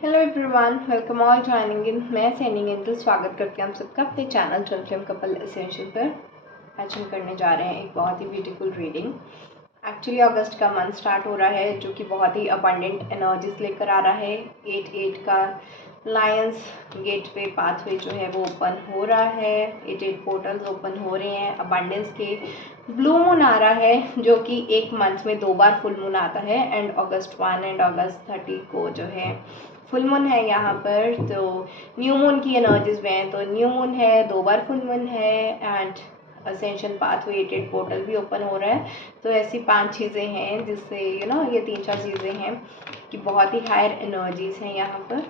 Hello everyone, welcome all joining in. मैं sending angel स्वागत करती हूँ आप सबका अपने channel twin flame couple essential पर। आज हम करने जा रहे हैं एक बहुत ही ब्यूटीफुल रीडिंग। एक्चुअली अगस्त का मंथ स्टार्ट हो रहा है जो कि बहुत ही अबंडेंट एनर्जीज लेकर आ रहा है। 8-8 का लायंस गेटवे पाथवे जो है वो ओपन हो रहा है। 8-8 पोर्टल्स ओपन हो रहे हैं अबंडेंस के। ब्लू मून आ रहा है जो कि एक मंथ में 2 बार फुल मून आता है एंड अगस्त 1 एंड अगस्त 30 को जो है फुल मून है यहाँ पर। तो न्यू मून की एनर्जीज में है, तो न्यू मून है, 2 बार फुल मून है एंड असेंशन पाथवे 8-8 पोर्टल भी ओपन हो रहा है। तो ऐसी 5 चीज़ें हैं जिससे ये 3-4 चीज़ें हैं कि बहुत ही हायर एनर्जीज हैं यहाँ पर।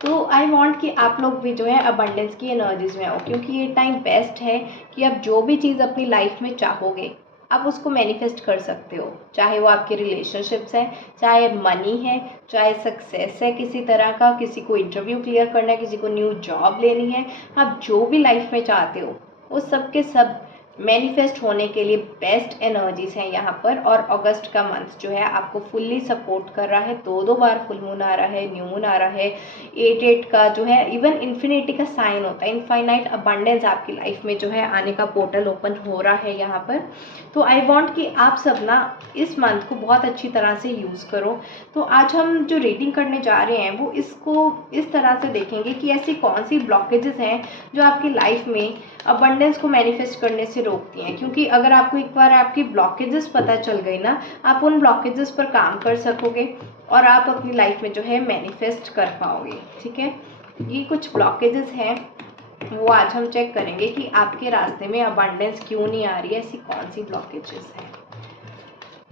तो आई वांट कि आप लोग भी जो है अबंडेंस की एनर्जीज में आओ, क्योंकि ये टाइम बेस्ट है कि आप जो भी चीज़ अपनी लाइफ में चाहोगे आप उसको मैनिफेस्ट कर सकते हो। चाहे वो आपके रिलेशनशिप्स हैं, चाहे मनी है, चाहे सक्सेस है किसी तरह का, किसी को इंटरव्यू क्लियर करना है, किसी को न्यू जॉब लेनी है। आप जो भी लाइफ में चाहते हो वो सब के सब मैनिफेस्ट होने के लिए बेस्ट एनर्जीज हैं यहाँ पर। और अगस्त का मंथ जो है आपको फुल्ली सपोर्ट कर रहा है। 2 बार फुल मून आ रहा है, न्यू मून आ रहा है। 8-8 का जो है इवन इन्फिनिटी का साइन होता है। इनफाइनाइट अबंडेंस आपकी लाइफ में जो है आने का पोर्टल ओपन हो रहा है यहाँ पर। तो आई वांट कि आप सब ना इस मंथ को बहुत अच्छी तरह से यूज़ करो। तो आज हम जो रीडिंग करने जा रहे हैं वो इसको इस तरह से देखेंगे कि ऐसी कौन सी ब्लॉकेजेस हैं जो आपकी लाइफ में अबंडेंस को मैनिफेस्ट करने से रोकती हैं। क्योंकि अगर आपको एक बार आपकी ब्लॉकेजेस पता चल गई ना, आप उन ब्लॉकेजेस पर काम कर सकोगे और आप अपनी लाइफ में जो है मैनिफेस्ट कर पाओगे। ठीक है, ये कुछ ब्लॉकेजेस हैं वो आज हम चेक करेंगे कि आपके रास्ते में अबंडेंस क्यों नहीं आ रही है। ऐसी कौन सी ब्लॉकेजेस हैं,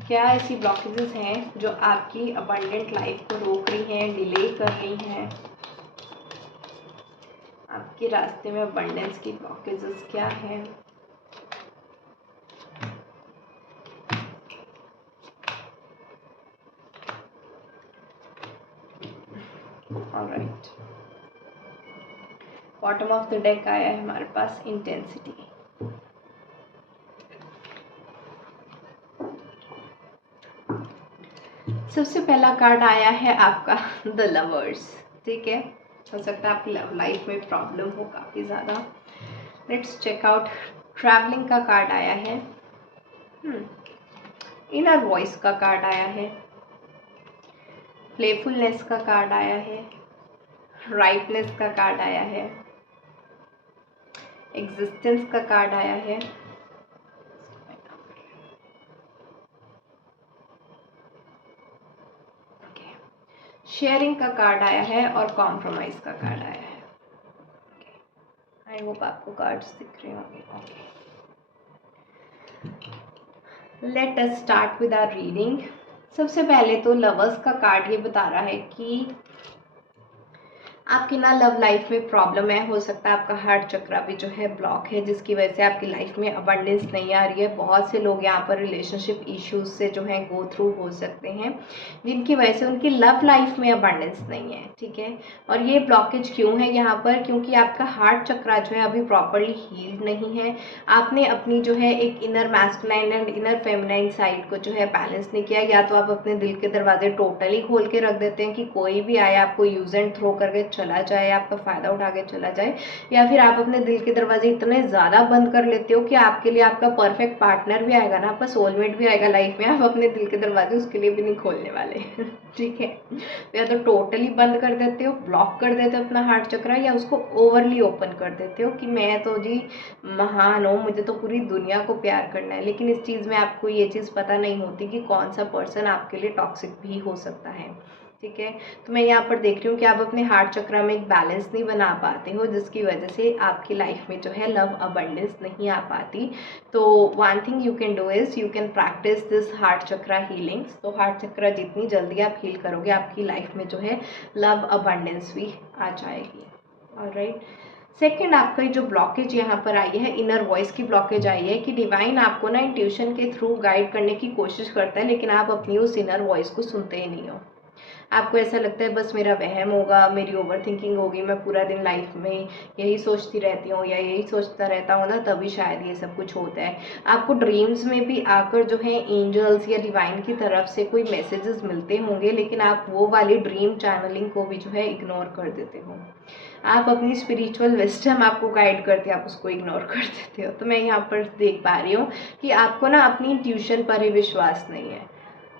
क्या ऐसी ब्लॉकेजेस हैं जो आपकी अबंडेंट लाइफ को रोक रही हैं, डिले कर रही हैं। आपके रास्ते में अबंडेंस की ब्लॉकेजेस क्या हैं। Alright, bottom of the deck आया है हमारे पास इंटेंसिटी। सबसे पहला कार्ड आया है आपका द लवर्स। ठीक है, हो सकता है आपकी लव लाइफ में प्रॉब्लम हो काफ़ी ज़्यादा। Let's check out. ट्रैवलिंग का कार्ड आया है, इनर वॉइस का कार्ड आया है, प्लेफुलनेस का कार्ड आया है, राइटनेस का कार्ड आया है, एग्जिस्टेंस का कार्ड आया है, शेयरिंग का कार्ड आया है और कॉम्प्रोमाइज का कार्ड आया है। आई होप आपको कार्ड्स दिख रहे होंगे। Okay, let us start with our reading. सबसे पहले तो लवर्स का कार्ड ये बता रहा है कि आपकी ना लव लाइफ में प्रॉब्लम है। हो सकता है आपका हार्ट चक्रा भी जो है ब्लॉक है, जिसकी वजह से आपकी लाइफ में अबंडेंस नहीं आ रही है। बहुत से लोग यहाँ पर रिलेशनशिप इश्यूज से जो है गो थ्रू हो सकते हैं, जिनकी वजह से उनकी लव लाइफ में अबंडेंस नहीं है। ठीक है, और ये ब्लॉकेज क्यों है यहाँ पर, क्योंकि आपका हार्ट चक्रा जो है अभी प्रॉपरली हील्ड नहीं है। आपने अपनी जो है एक inner masculine and inner feminine side को जो है बैलेंस नहीं किया। या तो आप अपने दिल के दरवाजे टोटली खोल के रख देते हैं कि कोई भी आए आपको यूज एंड थ्रो करके चला जाए, आपका फ़ायदा उठा के चला जाए, या फिर आप अपने दिल के दरवाजे इतने ज़्यादा बंद कर लेते हो कि आपके लिए आपका परफेक्ट पार्टनर भी आएगा ना, आपका सोलमेट भी आएगा लाइफ में, आप अपने दिल के दरवाजे उसके लिए भी नहीं खोलने वाले। ठीक है, या तो टोटली बंद कर देते हो, ब्लॉक कर देते हो अपना हार्ट चक्रा, या उसको ओवरली ओपन कर देते हो कि मैं तो जी महान हूँ, मुझे तो पूरी दुनिया को प्यार करना है। लेकिन इस चीज़ में आपको ये चीज़ पता नहीं होती कि कौन सा पर्सन आपके लिए टॉक्सिक भी हो सकता है। ठीक है, तो मैं यहाँ पर देख रही हूँ कि आप अपने हार्ट चक्रा में एक बैलेंस नहीं बना पाते हो, जिसकी वजह से आपकी लाइफ में जो है लव अबंडेंस नहीं आ पाती। तो one thing you can do is you can practice this heart chakra healings. तो हार्ट चक्रा जितनी जल्दी आप हील करोगे, आपकी लाइफ में जो है लव अबंडेंस भी आ जाएगी। ऑलराइट, सेकेंड आपका जो ब्लॉकेज यहाँ पर आई है, इनर वॉइस की ब्लॉकेज आई है कि डिवाइन आपको ना इंट्यूशन के थ्रू गाइड करने की कोशिश करता है, लेकिन आप अपनी उस इनर वॉइस को सुनते ही नहीं हो। आपको ऐसा लगता है बस मेरा वहम होगा, मेरी ओवर थिंकिंग होगी, मैं पूरा दिन लाइफ में यही सोचती रहती हूँ या यही सोचता रहता हूँ ना, तभी शायद ये सब कुछ होता है। आपको ड्रीम्स में भी आकर जो है एंजल्स या डिवाइन की तरफ से कोई मैसेजेस मिलते होंगे, लेकिन आप वो वाली ड्रीम चैनलिंग को भी जो है इग्नोर कर देते हो। आप अपनी स्पिरिचुअल विस्डम आपको गाइड करती है, आप उसको इग्नोर कर देते हो। तो मैं यहाँ पर देख पा रही हूँ कि आपको ना अपनी इंट्यूशन पर ही विश्वास नहीं है,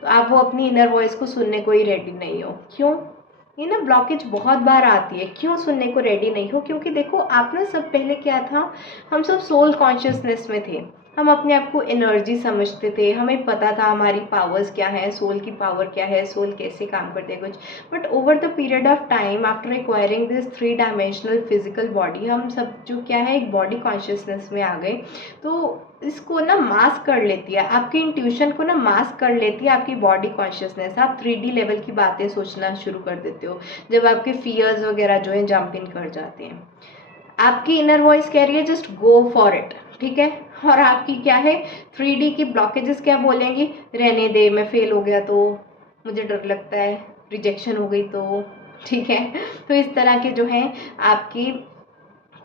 तो आप वो अपनी इनर वॉइस को सुनने को ही रेडी नहीं हो। क्यों? ये ना ब्लॉकेज बहुत बार आती है, क्यों सुनने को रेडी नहीं हो? क्योंकि देखो आप ना, सब पहले क्या था, हम सब सोल कॉन्शियसनेस में थे, हम अपने आप को एनर्जी समझते थे, हमें पता था हमारी पावर्स क्या है, सोल की पावर क्या है, सोल कैसे काम करते हैं कुछ। But over the period of time after acquiring this 3 dimensional physical body, हम सब जो क्या है एक बॉडी कॉन्शियसनेस में आ गए। तो इसको ना मास्क कर लेती है, आपकी इंट्यूशन को ना मास्क कर लेती है आपकी बॉडी कॉन्शियसनेस। आप 3D लेवल की बातें सोचना शुरू कर देते हो जब आपके फियर्स वगैरह जो है जंप इन कर जाते हैं। आपकी इनर वॉइस कह रही है जस्ट गो फॉर इट, ठीक है। और आपकी क्या है, 3D की ब्लॉकेजेस क्या बोलेंगी, रहने दे, मैं फेल हो गया तो, मुझे डर लगता है, रिजेक्शन हो गई तो, ठीक है। तो इस तरह के जो है आपकी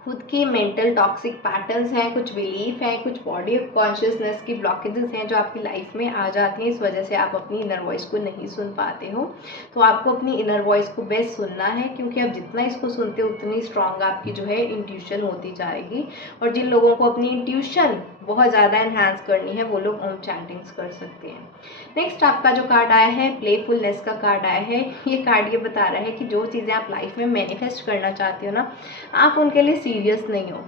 खुद की मेंटल टॉक्सिक पैटर्न्स हैं, कुछ बिलीफ हैं, कुछ बॉडी कॉन्शियसनेस की ब्लॉकेजेस हैं जो आपकी लाइफ में आ जाती हैं। इस वजह से आप अपनी इनर वॉइस को नहीं सुन पाते हो। तो आपको अपनी इनर वॉइस को बेस्ट सुनना है, क्योंकि आप जितना इसको सुनते हो उतनी स्ट्रांग आपकी जो है इंट्यूशन होती जाएगी। और जिन लोगों को अपनी इंट्यूशन बहुत ज़्यादा एनहांस करनी है वो लोग ओम चैंटिंग्स कर सकते हैं। नेक्स्ट आपका जो कार्ड आया है, प्लेफुलनेस का कार्ड आया है। ये कार्ड ये बता रहा है कि जो चीज़ें आप लाइफ में मैनिफेस्ट करना चाहते हो ना, आप उनके लिए सीरियस नहीं हो।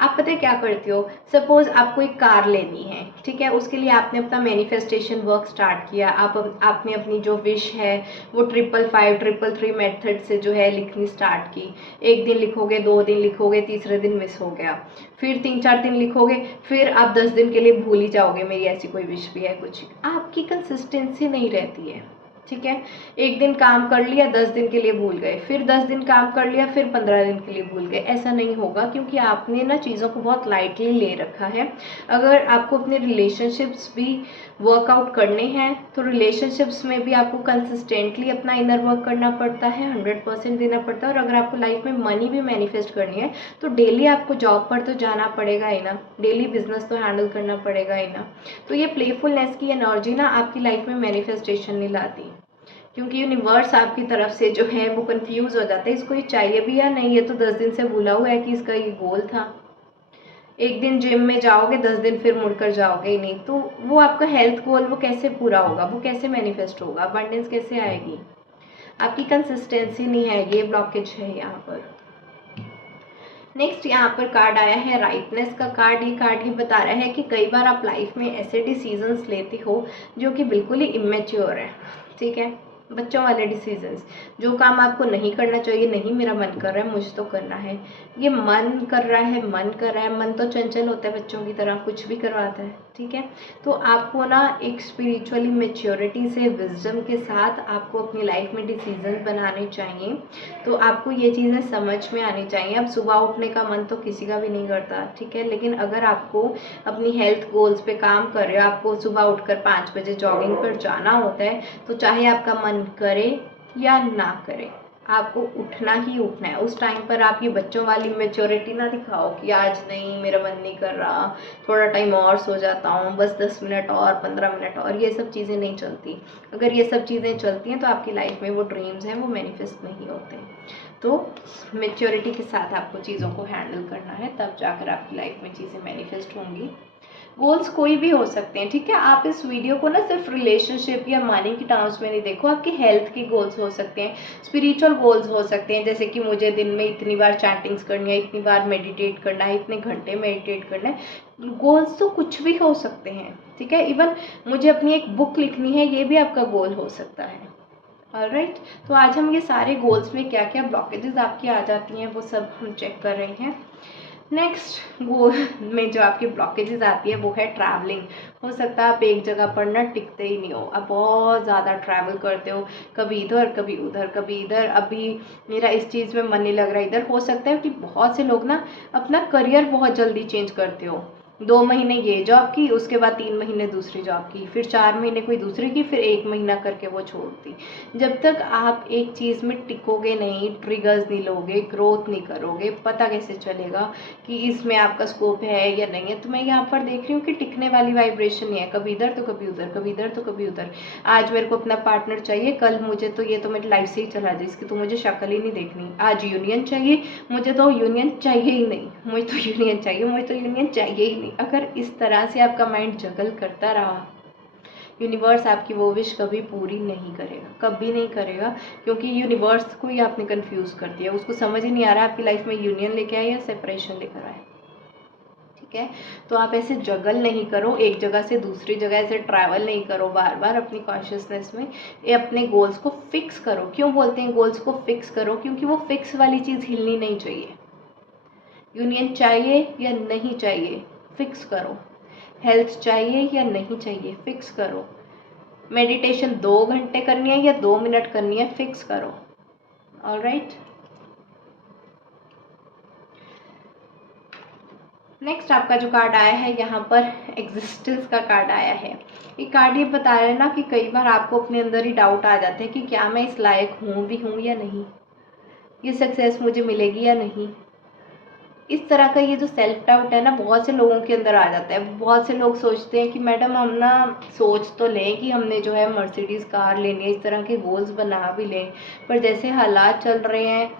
आप पता है क्या करते हो, सपोज आपको एक कार लेनी है, ठीक है, उसके लिए आपने अपना मैनिफेस्टेशन वर्क स्टार्ट किया। आपने अपनी जो विश है वो 555 333 मेथड से जो है लिखनी स्टार्ट की। एक दिन लिखोगे, 2 दिन लिखोगे, तीसरे दिन मिस हो गया, फिर 3-4 दिन लिखोगे, फिर आप 10 दिन के लिए भूल ही जाओगे मेरी ऐसी कोई विश भी है कुछ। आपकी कंसिस्टेंसी नहीं रहती है, ठीक है। एक दिन काम कर लिया, 10 दिन के लिए भूल गए, फिर 10 दिन काम कर लिया, फिर 15 दिन के लिए भूल गए। ऐसा नहीं होगा, क्योंकि आपने ना चीज़ों को बहुत लाइटली ले रखा है। अगर आपको अपने रिलेशनशिप्स भी वर्कआउट करने हैं तो रिलेशनशिप्स में भी आपको कंसिस्टेंटली अपना इनर वर्क करना पड़ता है, 100% देना पड़ता है। और अगर आपको लाइफ में मनी भी मैनिफेस्ट करनी है तो डेली आपको जॉब पर तो जाना पड़ेगा ही ना, डेली बिजनेस तो हैंडल करना पड़ेगा ही ना। तो ये प्लेफुलनेस की एनर्जी ना आपकी लाइफ में मैनिफेस्टेशन नहीं लाती, क्योंकि यूनिवर्स आपकी तरफ से जो है वो कंफ्यूज हो जाता है, इसको ये चाहिए भी या नहीं, ये तो 10 दिन से भूला हुआ है कि इसका ये गोल था। एक दिन जिम में जाओगे, 10 दिन फिर मुड़कर जाओगे ही नहीं, तो वो आपका हेल्थ गोल वो कैसे पूरा होगा, वो कैसे मैनिफेस्ट होगा, अबंडेंस कैसे आएगी? आपकी कंसिस्टेंसी नहीं है, ये ब्लॉकेज है यहाँ पर। नेक्स्ट यहाँ पर कार्ड आया है राइटनेस का कार्ड। ये कार्ड ये बता रहा है कि कई बार आप लाइफ में ऐसे डिसीजंस लेते हो जो कि बिल्कुल ही इमेच्योर है, ठीक है, बच्चों वाले डिसीजंस। जो काम आपको नहीं करना चाहिए, नहीं मेरा मन कर रहा है मुझे तो करना है, ये मन कर रहा है, मन कर रहा है, मन तो चंचल होता है बच्चों की तरह, कुछ भी करवाता है, ठीक है। तो आपको ना एक स्पिरिचुअली मेच्योरिटी से, विजडम के साथ आपको अपनी लाइफ में डिसीजन बनाने चाहिए। तो आपको ये चीज़ें समझ में आनी चाहिए। अब सुबह उठने का मन तो किसी का भी नहीं करता, ठीक है, लेकिन अगर आपको अपनी हेल्थ गोल्स पे काम कर रहे हो, आपको सुबह उठकर 5 बजे जॉगिंग पर जाना होता है, तो चाहे आपका मन करे या ना करे, आपको उठना ही उठना है। उस टाइम पर आप ये बच्चों वाली मेच्योरिटी ना दिखाओ कि आज नहीं मेरा मन नहीं कर रहा, थोड़ा टाइम और सो जाता हूँ, बस 10 मिनट और, 15 मिनट और, ये सब चीज़ें नहीं चलती। अगर ये सब चीज़ें चलती हैं तो आपकी लाइफ में वो ड्रीम्स हैं वो मैनिफेस्ट नहीं होते। तो मेच्योरिटी के साथ आपको चीज़ों को हैंडल करना है, तब जाकर आपकी लाइफ में चीज़ें मैनिफेस्ट होंगी। गोल्स कोई भी हो सकते हैं, ठीक है। आप इस वीडियो को ना सिर्फ रिलेशनशिप या मनी की टर्म्स में नहीं देखो, आपकी हेल्थ के गोल्स हो सकते हैं, स्पिरिचुअल गोल्स हो सकते हैं, जैसे कि मुझे दिन में इतनी बार चैंटिंग्स करनी है, इतनी बार मेडिटेट करना है, इतने घंटे मेडिटेट करना है। गोल्स तो कुछ भी हो सकते हैं, ठीक है। इवन मुझे अपनी एक बुक लिखनी है, ये भी आपका गोल हो सकता है। ऑलराइट, तो आज हम ये सारे गोल्स में क्या क्या ब्लॉकेजेस आपकी आ जाती हैं वो सब हम चेक कर रहे हैं। नेक्स्ट गोल में जो आपकी ब्लॉकेजेस आती है वो है ट्रैवलिंग। हो सकता है आप एक जगह पर ना टिकते ही नहीं हो, आप बहुत ज़्यादा ट्रैवल करते हो, कभी इधर कभी उधर कभी इधर, अभी मेरा इस चीज़ में मन नहीं लग रहा इधर। हो सकता है कि बहुत से लोग ना अपना करियर बहुत जल्दी चेंज करते हो, 2 महीने ये जॉब की, उसके बाद 3 महीने दूसरी जॉब की, फिर 4 महीने कोई दूसरी की, फिर 1 महीना करके वो छोड़ दी। जब तक आप एक चीज़ में टिकोगे नहीं, ट्रिगर्स नहीं लोगे, ग्रोथ नहीं करोगे, पता कैसे चलेगा कि इसमें आपका स्कोप है या नहीं है। तो मैं यहाँ पर देख रही हूँ कि टिकने वाली वाइब्रेशन नहीं है, कभी इधर तो कभी उधर, कभी इधर तो कभी उधर। आज मेरे को अपना पार्टनर चाहिए, कल मुझे तो ये तो मेरी लाइफ से ही चला जाए, इसकी तो मुझे शक्ल ही नहीं देखनी। आज यूनियन चाहिए, मुझे तो यूनियन चाहिए ही नहीं, मुझे तो यूनियन चाहिए, मुझे तो यूनियन चाहिए ही नहीं। अगर इस तरह से आपका माइंड जगल करता रहा, यूनिवर्स आपकी वो विश कभी पूरी नहीं करेगा, कभी नहीं करेगा, क्योंकि यूनिवर्स को ही आपने कंफ्यूज कर दिया। उसको समझ ही नहीं आ रहा आपकी लाइफ में यूनियन लेके आए या सेपरेशन लेकर आए। ठीक है, तो आप ऐसे जगल नहीं करो, एक जगह से दूसरी जगह ऐसे ट्रैवल नहीं करो बार बार अपनी कॉन्शियसनेस में। ये अपने गोल्स को फिक्स करो। क्यों बोलते हैं गोल्स को फिक्स करो? क्योंकि वो फिक्स वाली चीज़ हिलनी नहीं चाहिए। यूनियन चाहिए या नहीं चाहिए, फिक्स करो। हेल्थ चाहिए या नहीं चाहिए, फिक्स करो। मेडिटेशन 2 घंटे करनी है या 2 मिनट करनी है, फिक्स करो। ऑलराइट, नेक्स्ट आपका जो कार्ड आया है यहाँ पर एग्जिस्टेंस का कार्ड आया है। ये कार्ड ये बता रहा है ना कि कई बार आपको अपने अंदर ही डाउट आ जाते हैं कि क्या मैं इस लायक हूँ भी हूँ या नहीं, ये सक्सेस मुझे मिलेगी या नहीं। इस तरह का ये जो सेल्फ डाउट है ना, बहुत से लोगों के अंदर आ जाता है। बहुत से लोग सोचते हैं कि मैडम हम ना सोच तो लें कि हमने जो है मर्सिडीज़ कार लेनी है, इस तरह के गोल्स बना भी लें, पर जैसे हालात चल रहे हैं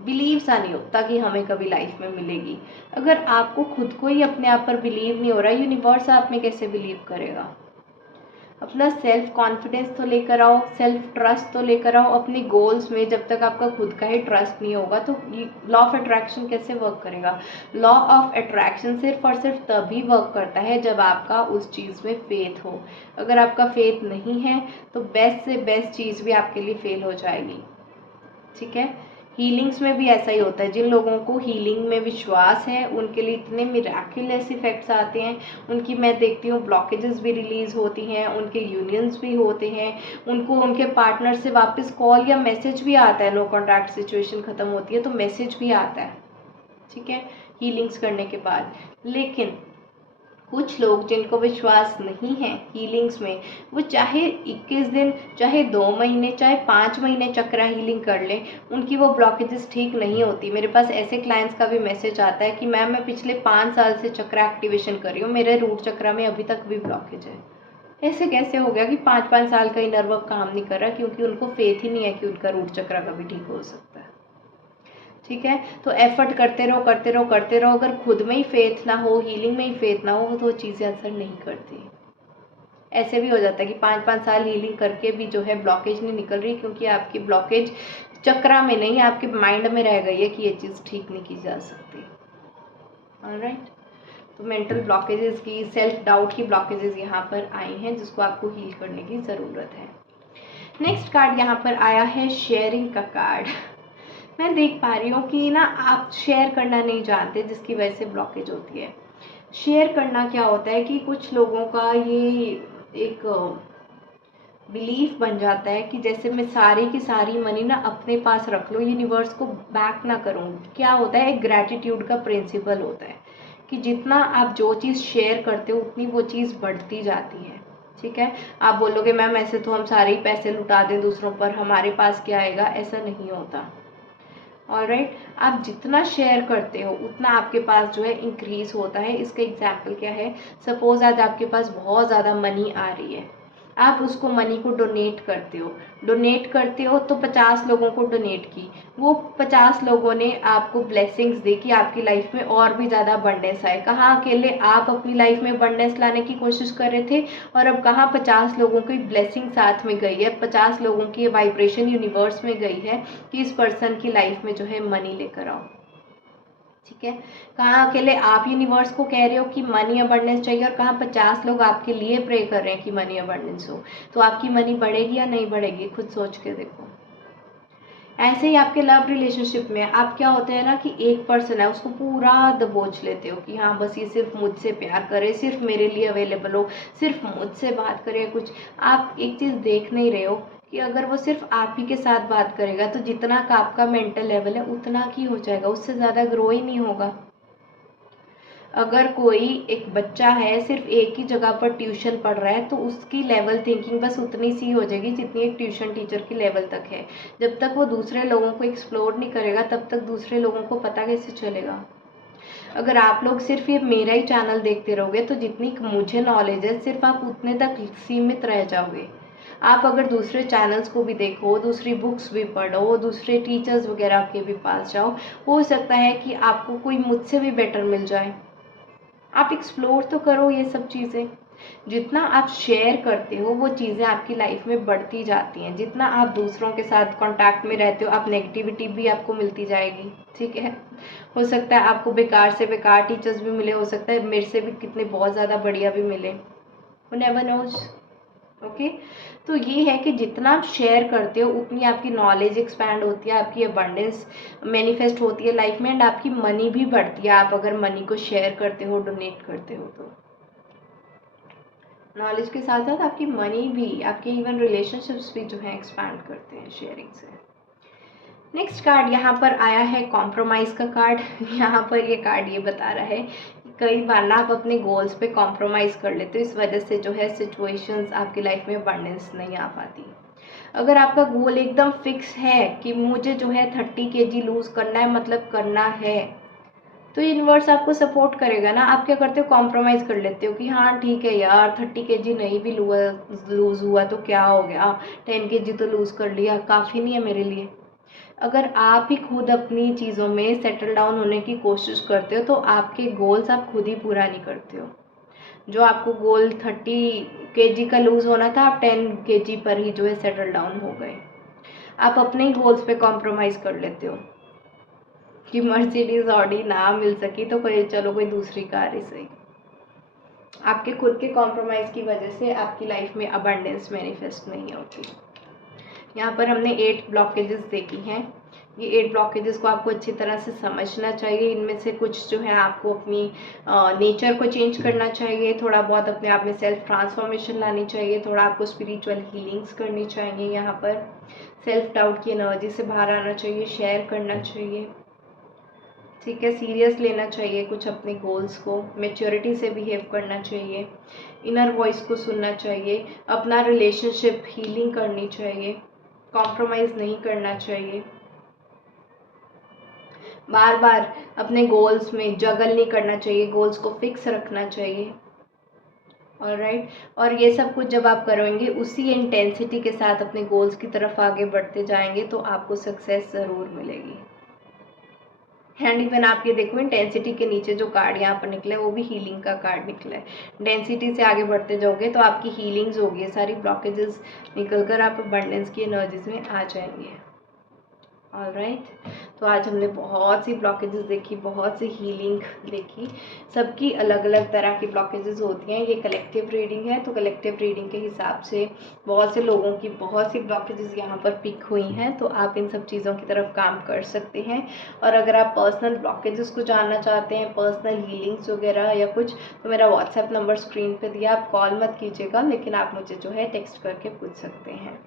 बिलीव सा नहीं होता कि हमें कभी लाइफ में मिलेगी। अगर आपको खुद को ही अपने आप पर बिलीव नहीं हो रहा, यूनिवर्स आप में कैसे बिलीव करेगा? अपना सेल्फ कॉन्फिडेंस तो लेकर आओ, सेल्फ ट्रस्ट तो लेकर आओ अपने गोल्स में। जब तक आपका खुद का ही ट्रस्ट नहीं होगा तो लॉ ऑफ अट्रैक्शन कैसे वर्क करेगा? लॉ ऑफ अट्रैक्शन सिर्फ और सिर्फ तभी वर्क करता है जब आपका उस चीज़ में फेथ हो। अगर आपका फेथ नहीं है तो बेस्ट से बेस्ट चीज़ भी आपके लिए फेल हो जाएगी। ठीक है, हीलिंग्स में भी ऐसा ही होता है। जिन लोगों को हीलिंग में विश्वास है उनके लिए इतने मिराक्युलस इफेक्ट्स आते हैं। उनकी मैं देखती हूँ ब्लॉकेजेस भी रिलीज होती हैं, उनके यूनियंस भी होते हैं, उनको उनके पार्टनर से वापस कॉल या मैसेज भी आता है। नो कॉन्टैक्ट सिचुएशन ख़त्म होती है तो मैसेज भी आता है। ठीक है, हीलिंग्स करने के बाद। लेकिन कुछ लोग जिनको विश्वास नहीं है हीलिंग्स में, वो चाहे 21 दिन, चाहे 2 महीने, चाहे 5 महीने चक्रा हीलिंग कर लें, उनकी वो ब्लॉकेजेस ठीक नहीं होती। मेरे पास ऐसे क्लाइंट्स का भी मैसेज आता है कि मैम मैं पिछले 5 साल से चक्रा एक्टिवेशन कर रही हूँ, मेरे रूट चक्रा में अभी तक भी ब्लॉकेज है। ऐसे कैसे हो गया कि 5-5 साल का इनर वर्क काम नहीं कर रहा? क्योंकि उनको फेथ ही नहीं है कि उनका रूट चक्रा कभी ठीक हो सकता है। ठीक है, तो एफर्ट करते रहो करते रहो करते रहो। अगर खुद में ही फेथ ना हो, हीलिंग में ही फेथ ना हो, तो वो चीज़ें असर नहीं करती। ऐसे भी हो जाता है कि 5-5 साल हीलिंग करके भी जो है ब्लॉकेज नहीं निकल रही, क्योंकि आपकी ब्लॉकेज चक्रा में नहीं, आपके माइंड में रह गई है कि ये चीज़ ठीक नहीं की जा सकती। ऑलराइट, तो मेंटल ब्लॉकेजेस की, सेल्फ डाउट की ब्लॉकेजेस यहाँ पर आई हैं जिसको आपको हील करने की ज़रूरत है। नेक्स्ट कार्ड यहाँ पर आया है शेयरिंग का कार्ड। मैं देख पा रही हूँ कि ना आप शेयर करना नहीं जानते, जिसकी वजह से ब्लॉकेज होती है। शेयर करना क्या होता है कि कुछ लोगों का ये एक बिलीफ बन जाता है कि जैसे मैं सारी की सारी मनी ना अपने पास रख लो, यूनिवर्स को बैक ना करूँ। क्या होता है, एक ग्रैटिट्यूड का प्रिंसिपल होता है कि जितना आप जो चीज़ शेयर करते हो उतनी वो चीज़ बढ़ती जाती है। ठीक है, आप बोलोगे मैम ऐसे तो हम सारे ही पैसे लुटा दें दूसरों पर, हमारे पास क्या आएगा? ऐसा नहीं होता। ऑलराइट, आप जितना शेयर करते हो उतना आपके पास जो है इंक्रीज होता है। इसका एग्जाम्पल क्या है? सपोज आज आपके पास बहुत ज़्यादा मनी आ रही है, आप उसको मनी को डोनेट करते हो तो 50 लोगों को डोनेट की, वो 50 लोगों ने आपको ब्लेसिंग्स दी कि आपकी लाइफ में और भी ज़्यादा अबंडेंस आए। कहाँ अकेले आप अपनी लाइफ में अबंडेंस लाने की कोशिश कर रहे थे, और अब कहाँ 50 लोगों की ब्लेसिंग साथ में गई है, 50 लोगों की वाइब्रेशन यूनिवर्स में गई है कि इस पर्सन की लाइफ में जो है मनी लेकर आओ। ठीक है, कहाँ अकेले आप यूनिवर्स को कह रहे हो कि मनी अबंडेंस चाहिए, और कहाँ 50 लोग आपके लिए प्रे कर रहे हैं कि मनी अबंडेंस हो। तो आपकी मनी बढ़ेगी या नहीं बढ़ेगी? खुद सोच के देखो। ऐसे ही आपके लव रिलेशनशिप में आप क्या होते हैं ना कि एक पर्सन है उसको पूरा दबोच लेते हो कि हाँ बस ये सिर्फ मुझसे प्यार करे, सिर्फ मेरे लिए अवेलेबल हो, सिर्फ मुझसे बात करे। कुछ आप एक चीज़ देख नहीं रहे हो कि अगर वो सिर्फ आप ही के साथ बात करेगा तो जितना का आपका मेंटल लेवल है उतना ही हो जाएगा, उससे ज़्यादा ग्रो ही नहीं होगा। अगर कोई एक बच्चा है सिर्फ एक ही जगह पर ट्यूशन पढ़ रहा है तो उसकी लेवल थिंकिंग बस उतनी सी हो जाएगी जितनी एक ट्यूशन टीचर की लेवल तक है। जब तक वो दूसरे लोगों को एक्सप्लोर नहीं करेगा तब तक दूसरे लोगों को पता कैसे चलेगा। अगर आप लोग सिर्फ ये मेरा ही चैनल देखते रहोगे तो जितनी मुझे नॉलेज है सिर्फ आप उतने तक सीमित रह जाओगे। आप अगर दूसरे चैनल्स को भी देखो, दूसरी बुक्स भी पढ़ो, दूसरे टीचर्स वगैरह के भी पास जाओ, हो सकता है कि आपको कोई मुझसे भी बेटर मिल जाए। आप एक्सप्लोर तो करो ये सब चीज़ें। जितना आप शेयर करते हो वो चीज़ें आपकी लाइफ में बढ़ती जाती हैं। जितना आप दूसरों के साथ कांटेक्ट में रहते हो आप नेगेटिविटी भी आपको मिलती जाएगी। ठीक है, हो सकता है आपको बेकार से बेकार टीचर्स भी मिले, हो सकता है मेरे से भी कितने बहुत ज़्यादा बढ़िया भी मिले, हु नेवर नोज। ओके, तो ये है कि जितना आप शेयर करते हो उतनी आपकी नॉलेज एक्सपैंड होती है, आपकी अबंडेंस मैनिफेस्ट होती है लाइफ में, एंड आपकी मनी भी बढ़ती है। आप अगर मनी को शेयर करते हो, डोनेट करते हो तो नॉलेज के साथ साथ आपकी मनी भी, आपके इवन रिलेशनशिप्स भी जो है एक्सपैंड करते हैं शेयरिंग से। नेक्स्ट कार्ड यहाँ पर आया है कॉम्प्रोमाइज़ का कार्ड। यहाँ पर ये कार्ड ये बता रहा है कि कई बार ना आप अपने गोल्स पे कॉम्प्रोमाइज़ कर लेते हो, इस वजह से जो है सिचुएशंस आपकी लाइफ में अबंडेंस नहीं आ पाती। अगर आपका गोल एकदम फिक्स है कि मुझे जो है 30 kg लूज़ करना है, मतलब करना है, तो यूनिवर्स आपको सपोर्ट करेगा ना। आप क्या करते हो, कॉम्प्रोमाइज़ कर लेते हो कि हाँ ठीक है यार 30 kg नहीं भी लूज़ हुआ तो क्या हो गया, 10 kg तो लूज़ कर लिया, काफ़ी नहीं है मेरे लिए। अगर आप ही खुद अपनी चीज़ों में सेटल डाउन होने की कोशिश करते हो तो आपके गोल्स आप खुद ही पूरा नहीं करते हो। जो आपको गोल 30 kg का लूज़ होना था, आप 10 kg पर ही जो है सेटल डाउन हो गए। आप अपने ही गोल्स पे कॉम्प्रोमाइज़ कर लेते हो कि मर्सिडीज ऑडी ना मिल सकी तो कोई चलो कोई दूसरी कार ही सही। आपके खुद के कॉम्प्रोमाइज़ की वजह से आपकी लाइफ में अबंडेंस मैनिफेस्ट नहीं होती। यहाँ पर हमने 8 ब्लॉकेजेस देखी हैं। ये 8 ब्लॉकेजेस को आपको अच्छी तरह से समझना चाहिए। इनमें से कुछ जो है आपको अपनी नेचर को चेंज करना चाहिए, थोड़ा बहुत अपने आप में सेल्फ ट्रांसफॉर्मेशन लानी चाहिए, थोड़ा आपको स्पिरिचुअल हीलिंग्स करनी चाहिए। यहाँ पर सेल्फ डाउट की एनर्जी से बाहर आना चाहिए, शेयर करना चाहिए, ठीक है, सीरियस लेना चाहिए कुछ अपने गोल्स को, मैच्योरिटी से बिहेव करना चाहिए, इनर वॉइस को सुनना चाहिए, अपना रिलेशनशिप हीलिंग करनी चाहिए, कॉम्प्रोमाइज़ नहीं करना चाहिए, बार बार अपने गोल्स में जगल नहीं करना चाहिए, गोल्स को फिक्स रखना चाहिए। ऑलराइट, और ये सब कुछ जब आप करेंगे उसी इंटेंसिटी के साथ अपने गोल्स की तरफ आगे बढ़ते जाएंगे तो आपको सक्सेस ज़रूर मिलेगी। एंड इवन आप ये देखो इंटेंसिटी के नीचे जो कार्ड यहाँ पर निकला है वो भी हीलिंग का कार्ड निकला है। इंटेंसिटी से आगे बढ़ते जाओगे तो आपकी हीलिंग्स होगी, सारी ब्लॉकेजेस निकल कर आप अबंडेंस की एनर्जीज में आ जाएंगे। ऑलराइट, तो आज हमने बहुत सी ब्लॉकेजेस देखी, बहुत सी हीलिंग देखी। सबकी अलग अलग तरह की ब्लॉकेजेस होती हैं। ये कलेक्टिव रीडिंग है तो कलेक्टिव रीडिंग के हिसाब से बहुत से लोगों की बहुत सी ब्लॉकेजेस यहाँ पर पिक हुई हैं, तो आप इन सब चीज़ों की तरफ काम कर सकते हैं। और अगर आप पर्सनल ब्लॉकेजेस को जानना चाहते हैं, पर्सनल हीलिंग्स वगैरह या कुछ, तो मेरा व्हाट्सएप नंबर स्क्रीन पर दिया, आप कॉल मत कीजिएगा लेकिन आप मुझे जो है टेक्स्ट करके पूछ सकते हैं।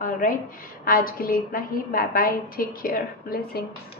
ऑलराइट, आज के लिए इतना ही। Bye bye, take care, blessings.